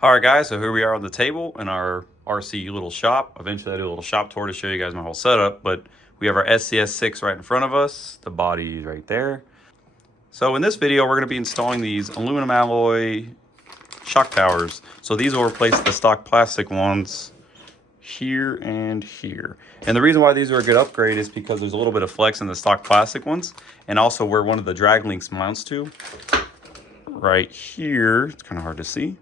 All right, guys, so here we are on the table in our RC little shop. Eventually, I do a little shop tour to show you guys my whole setup, but we have our SCS6 right in front of us. The body is right there. So in this video, we're going to be installing these aluminum alloy shock towers. So these will replace the stock plastic ones here and here. And the reason why these are a good upgrade is because there's a little bit of flex in the stock plastic ones, and also where one of the drag links mounts to, right here. It's kind of hard to see.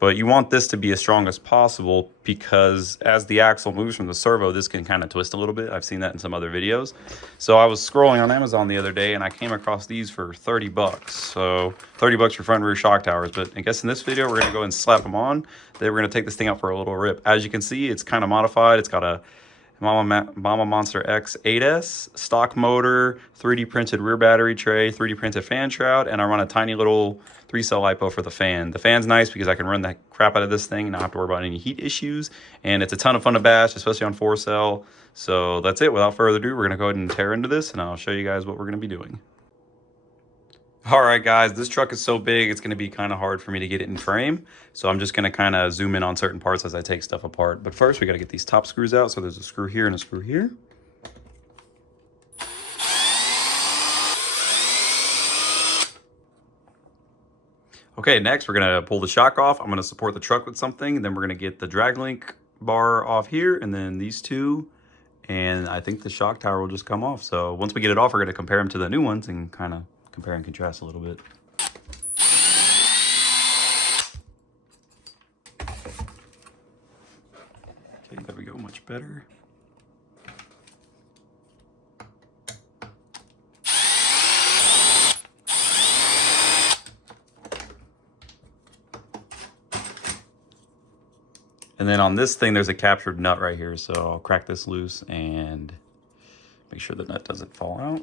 But you want this to be as strong as possible because as the axle moves from the servo, this can kind of twist a little bit. I've seen that in some other videos. So I was scrolling on Amazon the other day and I came across these for 30 bucks. So 30 bucks for front and rear shock towers. But I guess in this video, we're going to go and slap them on. Then we're going to take this thing out for a little rip. As you can see, it's kind of modified. It's got a Mama Monster X8S, stock motor, 3D printed rear battery tray, 3D printed fan shroud, and I run a tiny little 3-cell LiPo for the fan. The fan's nice because I can run the crap out of this thing and not have to worry about any heat issues, and it's a ton of fun to bash, especially on 4-cell. So that's it. Without further ado, we're going to go ahead and tear into this, and I'll show you guys what we're going to be doing. All right, guys, this truck is so big, it's going to be kind of hard for me to get it in frame. So I'm just going to kind of zoom in on certain parts as I take stuff apart. But first, we got to get these top screws out. So there's a screw here and a screw here. Okay, next, we're going to pull the shock off. I'm going to support the truck with something. And then we're going to get the drag link bar off here and then these two. And I think the shock tower will just come off. So once we get it off, we're going to compare them to the new ones and kind of compare and contrast a little bit. Okay, there we go, much better. And then on this thing, there's a captured nut right here. So I'll crack this loose and make sure the nut doesn't fall out.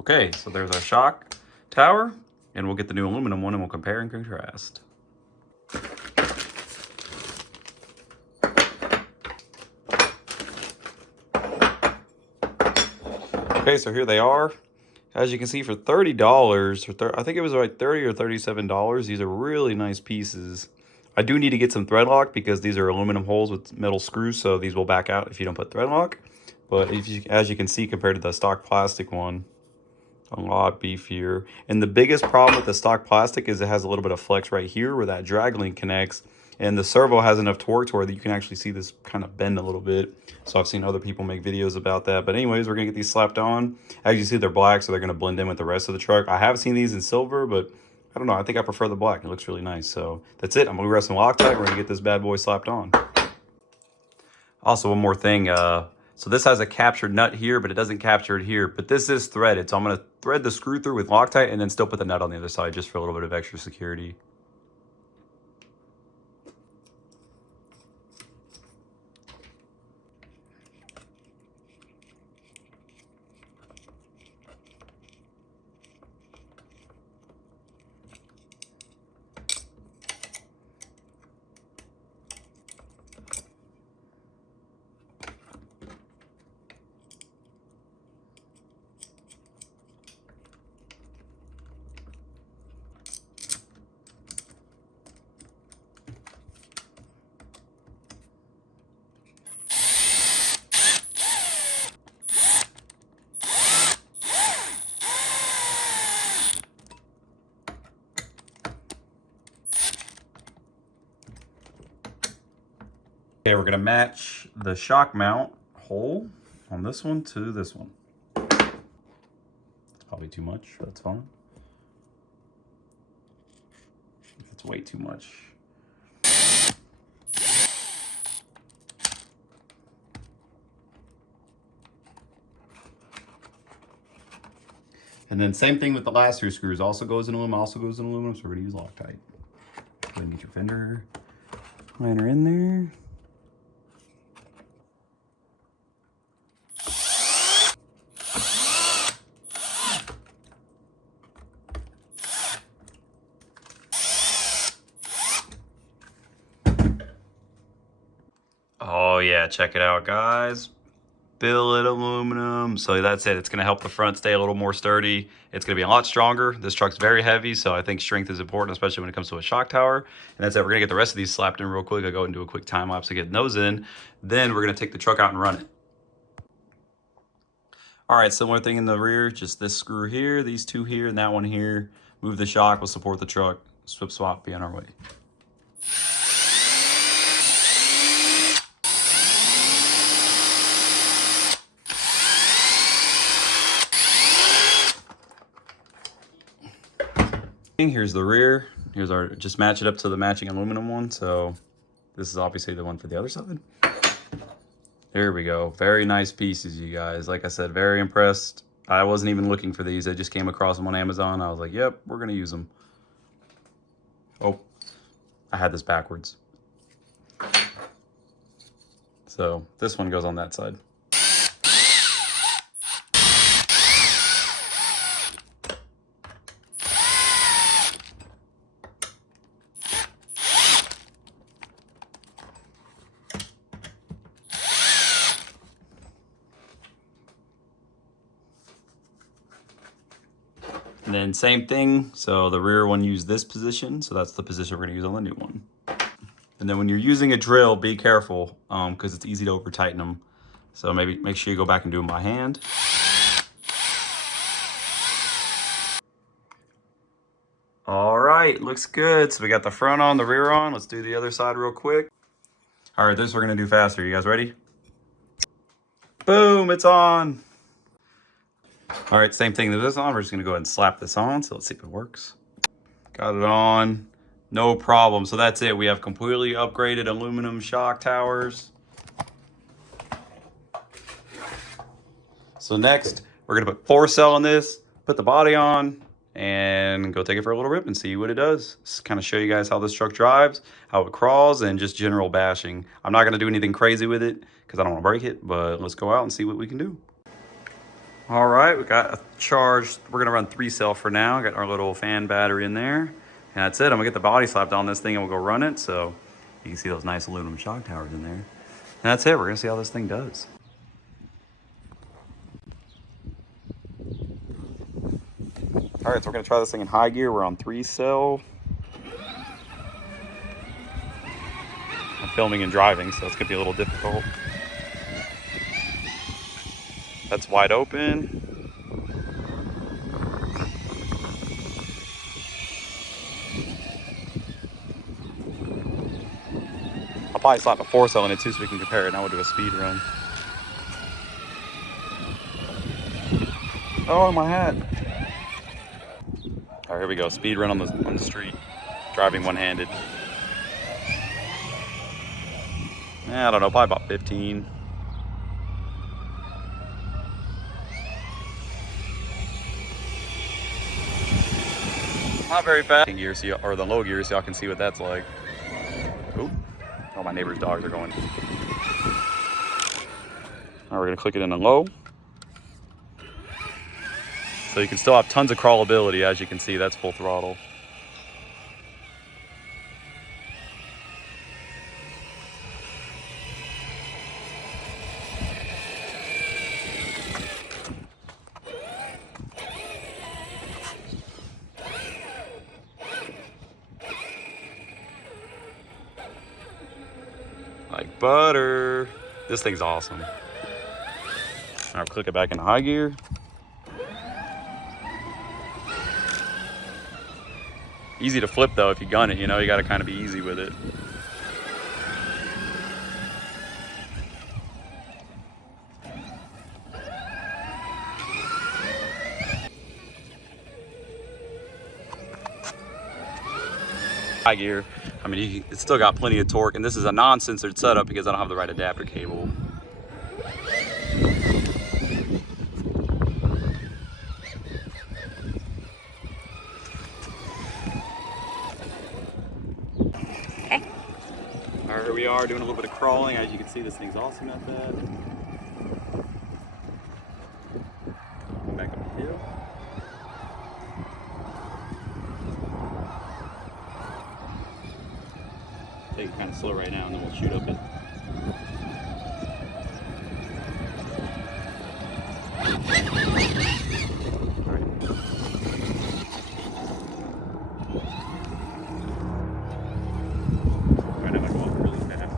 Okay, so there's our shock tower, and we'll get the new aluminum one and we'll compare and contrast. Okay, so here they are. As you can see, for $30, I think it was like $30 or $37, these are really nice pieces. I do need to get some thread lock because these are aluminum holes with metal screws, so these will back out if you don't put thread lock. But as you can see, compared to the stock plastic one, a lot beefier. And the biggest problem with the stock plastic is it has a little bit of flex right here where that drag link connects, and the servo has enough torque to where you can actually see this kind of bend a little bit. So I've seen other people make videos about that. But anyways, we're gonna get these slapped on. As you see, they're black, so they're gonna blend in with the rest of the truck. I have seen these in silver, but I don't know, I think I prefer the black. It looks really nice. So that's it. I'm gonna grab some Loctite. We're gonna get this bad boy slapped on. Also, one more thing. So this has a captured nut here, but it doesn't capture it here. But this is threaded. So I'm going to thread the screw through with Loctite and then still put the nut on the other side just for a little bit of extra security. Okay, we're gonna match the shock mount hole on this one to this one. It's probably too much, that's fine. If it's way too much. And then same thing with the last two screws. Also goes in aluminum, so we're gonna use Loctite. Go ahead and get your fender liner in there. Oh yeah, check it out, guys. billet aluminum. So that's it. It's going to help the front stay a little more sturdy. It's going to be a lot stronger. This truck's very heavy, so I think strength is important, especially when it comes to a shock tower. And that's it. We're going to get the rest of these slapped in real quick. I'll go and do a quick time lapse to get those in. Then we're going to take the truck out and run it. All right, similar thing in the rear, just this screw here, these two here, and that one here. Move the shock, will support the truck. Swap, be on our way. Here's the rear. Here's our, just match it up to the matching aluminum one. So this is obviously the one for the other side. There we go. Very nice pieces, you guys. Like I said, very impressed. I wasn't even looking for these. I just came across them on Amazon. I was like, yep, we're going to use them. Oh, I had this backwards. So this one goes on that side. And then same thing, so the rear one used this position, so that's the position we're gonna use on the new one. And then when you're using a drill, be careful, because it's easy to over tighten them. So maybe make sure you go back and do them by hand. All right, looks good. So we got the front on, the rear on. Let's do the other side real quick. All right, this we're gonna do faster. You guys ready? Boom, it's on. All right, same thing to this on. We're just gonna go ahead and slap this on. So let's see if it works. Got it on, no problem. So that's it. We have completely upgraded aluminum shock towers. So next, we're gonna put 4-cell on this, put the body on, and go take it for a little rip and see what it does. Just kind of show you guys how this truck drives, how it crawls, and just general bashing. I'm not gonna do anything crazy with it because I don't wanna break it, but let's go out and see what we can do. All right, we got a charge. We're gonna run 3-cell for now. Got our little fan battery in there. And that's it. I'm gonna get the body slapped on this thing and we'll go run it. So you can see those nice aluminum shock towers in there. And that's it. We're gonna see how this thing does. All right, so we're gonna try this thing in high gear. We're on 3-cell. I'm filming and driving, so it's gonna be a little difficult. That's wide open. I'll probably slap a 4-cell in it too so we can compare it. Now we'll do a speed run. Oh, my hat. All right, here we go. Speed run on the street. Driving one-handed. I don't know, probably about 15. Not very fast. Gear, or the low gear, so y'all can see what that's like. Oop. Oh, my neighbor's dogs are going. All right, we're gonna click it in the low. So you can still have tons of crawlability. As you can see, that's full throttle. Like butter. This thing's awesome. All right, click it back into high gear. Easy to flip though if you gun it, you know, you gotta kind of be easy with it. High gear. I mean, it's still got plenty of torque, and this is a non-censored setup because I don't have the right adapter cable. All right, here we are doing a little bit of crawling. As you can see, this thing's awesome at that. Back up the hill. Take it kind of slow right now, and then we'll shoot up it. Alright, now I'm gonna go up really fast.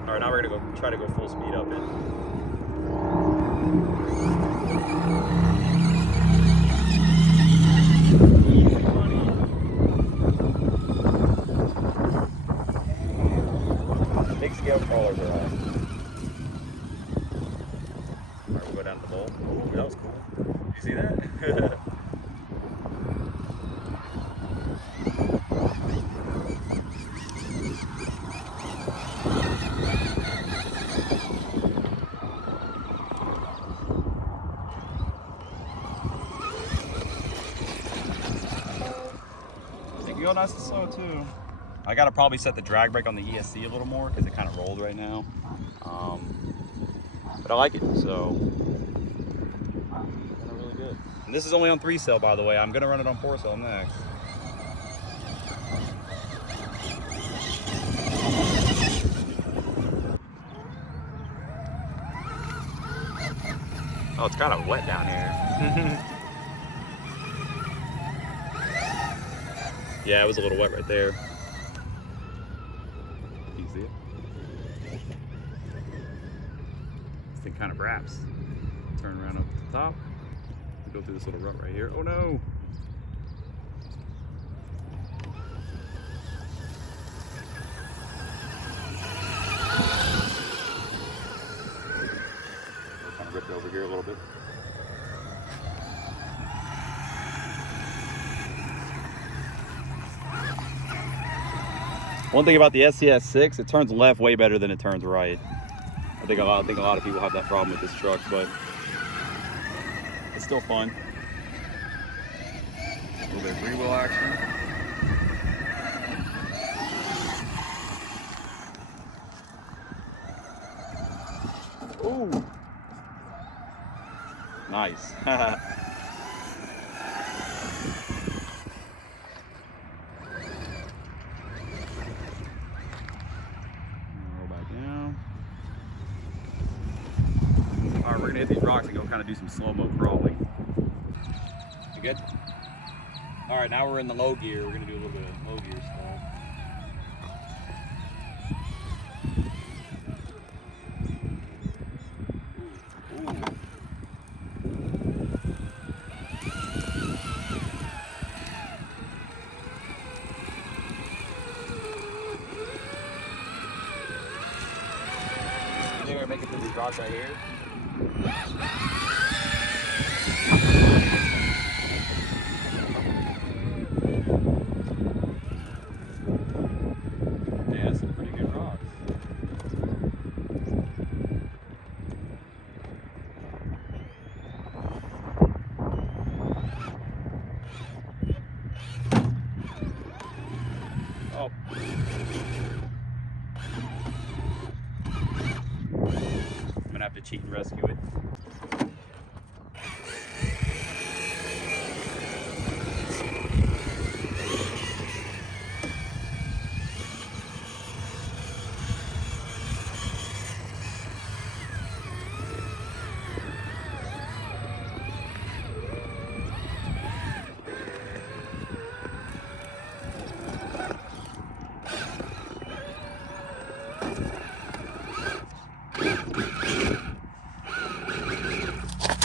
Alright, now we're gonna go try to go full speed up it. Easy money. Big scale crawlers are on. Alright, we'll go down to the bowl. Ooh, that was cool. Did you see that? Go nice and slow too. I gotta probably set the drag brake on the ESC a little more because it kind of rolled right now. But I like it, so really good. And this is only on 3-cell, by the way. I'm gonna run it on 4-cell next. Oh, it's kind of wet down here. Yeah, it was a little wet right there. You see it? This thing kind of wraps. Turn around up at the top. Go through this little rut right here. Oh no! Kind of ripped over here a little bit. One thing about the SCX6, it turns left way better than it turns right. I think a lot of people have that problem with this truck, but it's still fun. A little bit of free wheel action. Ooh, nice. Alright, we're gonna hit these rocks and go kind of do some slow-mo crawling. You good? Alright, now we're in the low gear. We're gonna do a little bit of low gear stuff. Ooh. You think we're gonna make it through these rocks right here? Yeah, some pretty good rocks. Oh. I'm gonna have to cheat and rescue it.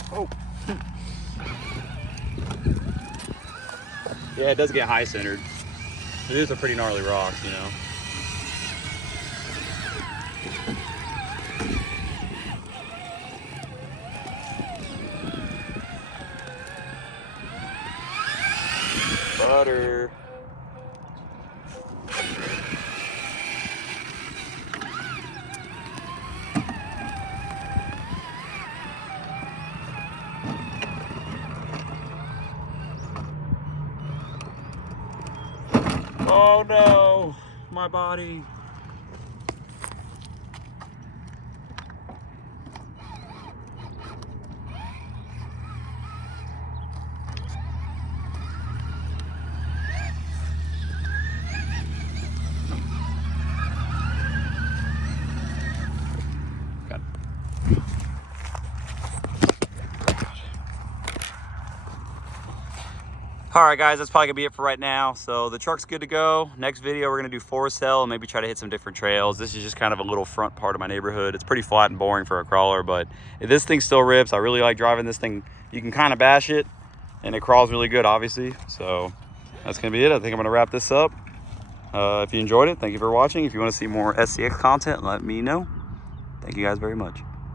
Oh. Yeah, it does get high centered. These are pretty gnarly rocks, you know. Butter. Oh no, my body. Got it. All right, guys, that's probably gonna be it for right now. So the truck's good to go. Next video, we're gonna do Forest Hill and maybe try to hit some different trails. This is just kind of a little front part of my neighborhood. It's pretty flat and boring for a crawler, but if this thing still rips, I really like driving this thing. You can kind of bash it and it crawls really good, obviously. So that's gonna be it. I think I'm gonna wrap this up. If you enjoyed it, thank you for watching. If you want to see more SCX content, let me know. Thank you guys very much.